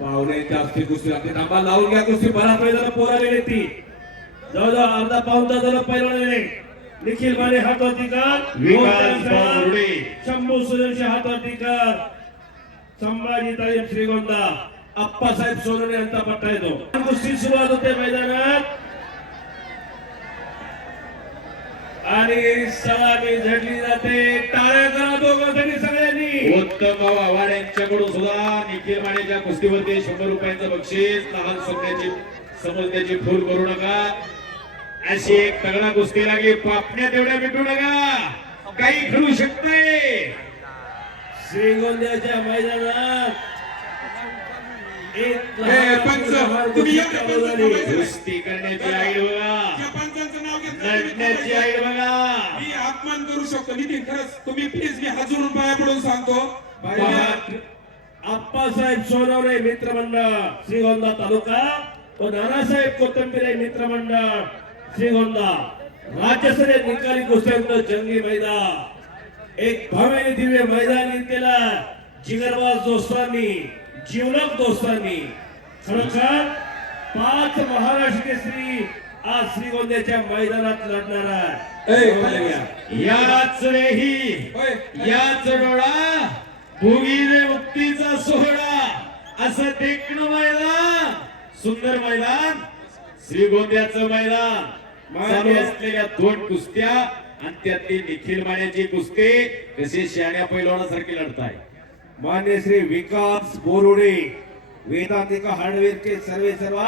पाहुणे जास्ती कुस्ती लागते थांबा लावून घ्या कुस्ती बरा पहिला पोराले ती. जवळजवळ अर्धा पाऊन तासाला पहिला निखिल माने हातवरती कर. शंभू सुरेश हातवरती कर. संभाजी ताईब श्रीगोंदा. आप्पासाहेब सोनवणे यांचा पट्टा येतो कुस्ती सुरुवात होते मैदानात. आणि सलामी झडली जाते. उत्तम भाऊ आव्हाड यांच्याकडून सुद्धा निखिल मानेच्या कुस्तीवरती शंभर रुपयांचं बक्षीस लहान समजाची समजण्याची फूल करू नका. अशी एक तगडा कुस्ती लागली. पापण्यात एवढ्या भेटू नका. काही घडू शकते श्रीगोंद्याच्या मैदानात एक पंच. कुस्ती करण्याची आई बघा खरंच तुम्ही प्लीज मी हात जोडून पाया पडून सांगतो. आप्पासाहेब सोनवणे मित्रमंडळ श्रीगोंदा तालुका. व नानासाहेब कोथंबिरे मित्रमंडळ श्रीगोंदा. राज्यस्तरीय निकाली कुस्त्यांचं जंगी मैदान. एक भव्य दिव्य मैदान केला. जिगरबाज दोस्तांनी जीवलक दोस्तांनी. खरोखर पाच महाराष्ट्र केसरी आज श्रीगोंद्याच्या मैदानात लढणार आहे. याच रे ही. याच डोळा भुगीने मुक्तीचा सोहळा असं देखणं मैदान सुंदर मैदान श्रीगोंद्याचं मैदान. चालू असलेल्या दोन कुस्त्या आणि त्यातली निखिल माण्याची कुस्ती कशी शहाण्या पैलवानासारखी लढताय. मान्य श्री विकास बोरुडे. वेदांतिका हार्डवेअरचे सर्वे सर्व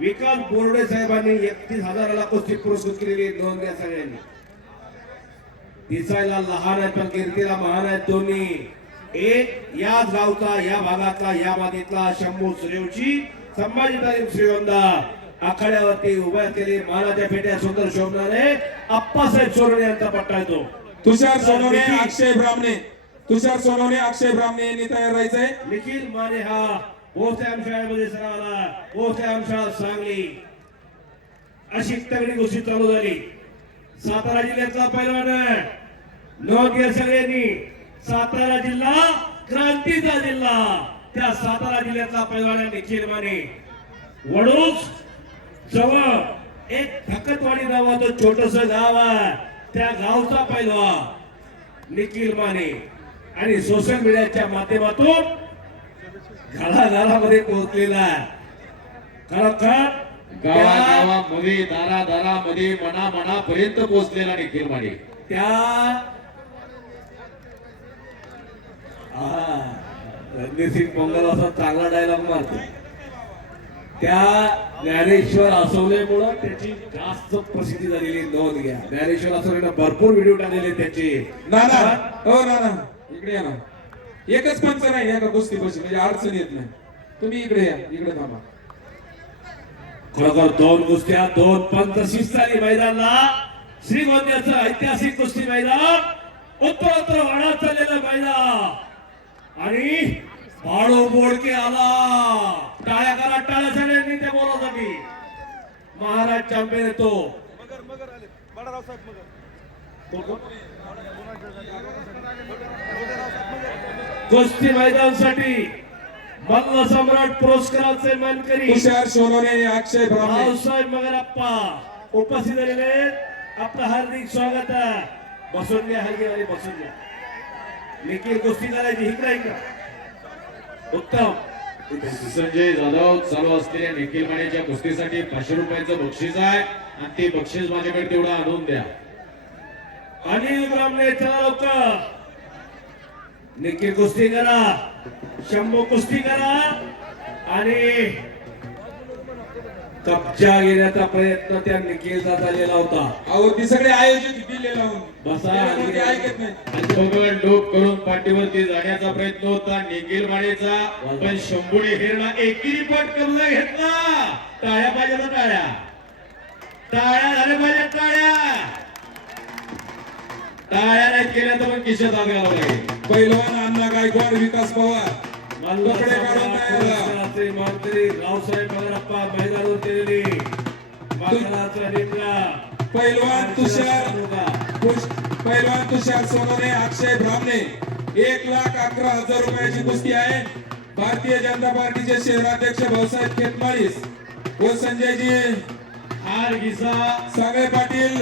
विकास बोरुडे साहेबांनी एकतीस हजाराला कुस्ती पुरस्कृत केलेली आहे नोंद घ्या सगळ्यांनी. दिसायला लहान आहेत पण कीर्तीला महान आहेत दोन्ही. एक याच गावचा या भागातला या मातीतला शंभू सूर्यवंशी संभाजी तालीम श्रीगोंदा. आखाड्यावरती उभ्या केली महाराजा पेट्या सुंदर शोभणारे आप्पासाहेब सोनवणे यांचा पट्टा येतो. तुषार सोनवणे अक्षय ब्राह्मणे. तुषार सोनवणे अक्षय ब्राह्मणे यांनी तयार राहायचंय. निखिल माने हा भोसले शाळेमध्ये सरावला भोसले शाळा सांगली. अशी तगडी गोष्टी चालू झाली. सातारा जिल्ह्यातला पैलवान नोंद घ्या सगळ्यांनी. सातारा जिल्हा क्रांतीचा जिल्हा. त्या सातारा जिल्ह्यातला पैलवान चिरमाने माने जवळ एक थकतवाडी नावाचं छोटस गाव आहे. त्या गावचा पैलवान निखिल माने. आणि सोशल मीडियाच्या माध्यमातून घराघरामध्ये पोहोचलेला आहे. खरोखर गावागावामध्ये दारा दारामध्ये मना मनापर्यंत पोहोचलेला निखिल माने. त्या हा, रणवीर सिंग पोंगल असा चांगला डायलॉग मारतो. त्या ज्ञानेश्वर आसवलेमुळं त्याची जास्त प्रसिद्धी झालेली नोंद घ्या. ज्ञानेश्वर आसवलेनं भरपूर व्हिडिओ टाकलेले त्याचे. नाना. हो नाना. इकडे या ना. एकच पंच नाही या का कुस्ती बशी म्हणजे अडचण येत नाही. तुम्ही इकडे या इकडे थांबा. खरोखर दोन कुस्त्या दोन पंच शिस्तानी मैदानला. श्रीगोंद्याचं ऐतिहासिक कुस्ती मैदान. उत्तरोत्तर वाढत चाललेलं मैदान. आणि बाळू बोडके आला. टाळ्या करा टाळ्या सगळ्यांनी ते बोलासाठी. महाराज चॅम्पियन येतो कुस्ती मैदानसाठी मल्ल सम्राट पुरस्काराचे मानकरी तुषार सोनवणे अक्षय रावसाहेब मगरप्पा उपस्थित झालेले आहेत. आपलं हार्दिक स्वागत आहे. बसून घ्या हलगीवाली बसून घ्या. निखिल कुस्ती करायची इकडे इकडे. उत्तम. संजय जाधव चालू असलेल्या निखिल मानेच्या कुस्तीसाठी पाचशे रुपयाचं बक्षीस आहे आणि ते बक्षीस माझ्याकडे तेवढं आणून द्या. अनिल ब्राह्मणे चला लवकर निखिल कुस्ती करा शंभू कुस्ती करा आणि कब्जा घेण्याचा प्रयत्न त्या निखिलचा झालेला होता. अहो ती सगळे आयोजित दिले लावून. बसा. ऐकत नाही. डोक करून पाठीवरती जाण्याचा प्रयत्न होता. निखिल मानेचा पण शंभूने हिरणा एकेरी पट कमला घेतला. टाळ्या पाहिजे ना टाळ्या. टाळ्या झाल्या पाहिजे टाळ्या. टाळ्या नाही केल्या तर मग आग घालावं लागेल. पैलवान अण्णा गायकवाड विकास पवार? कपडे काढून. पुरस्काराचे मानकरी रावसाहेब मगरप्पा मैदानावर केलेली मागणाचा पैलवान तुषार तुष- पैलवान तुषार सोनवणे अक्षय ब्राह्मणे एक लाख अकरा हजार रुपयाची कुस्ती आहे. भारतीय जनता पार्टीचे शहराध्यक्ष भाऊसाहेब खेतमाळीस व संजयजी हार घिसा. सागळे पाटील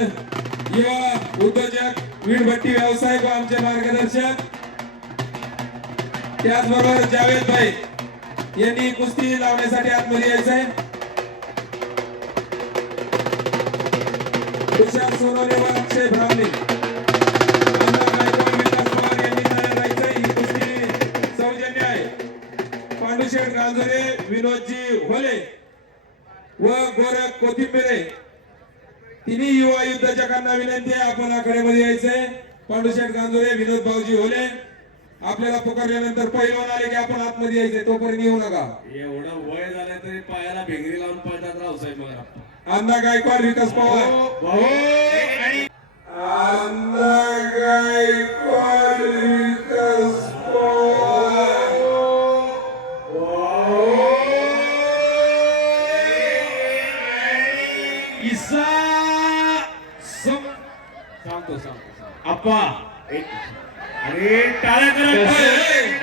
युवा उद्योजक वीणभट्टी व्यावसायिक व आमचे मार्गदर्शक. त्याचबरोबर जावेद भाई यांनी कुस्ती लावण्यासाठी आतमध्ये यायचंय. आहे तुषार सोनवणे व अक्षय भ्रामणे कुस्ती आहे. पांडुशेठ गांजरे विनोदजी होले व गोरख कोथिंबिरे तिन्ही युवा युद्धचकांना विनंती आहे आपण आखाड्यामध्ये यायचंय पांडुशेठ गांजोरे विनोद भाऊजी होले. आपल्याला पुकारल्यानंतर पहिलवान आले की आपण आतमध्ये यायचंय तोपर्यंत येऊ नका. एवढं वय झालं तरी पायाला भेंगरी लावून पळतात रावसाहेब मला. अण्णा गायकवाड विकास पवार. भाऊ आणि अण्णा गायकवाड. बाप्पा. अरे टाळ्या करा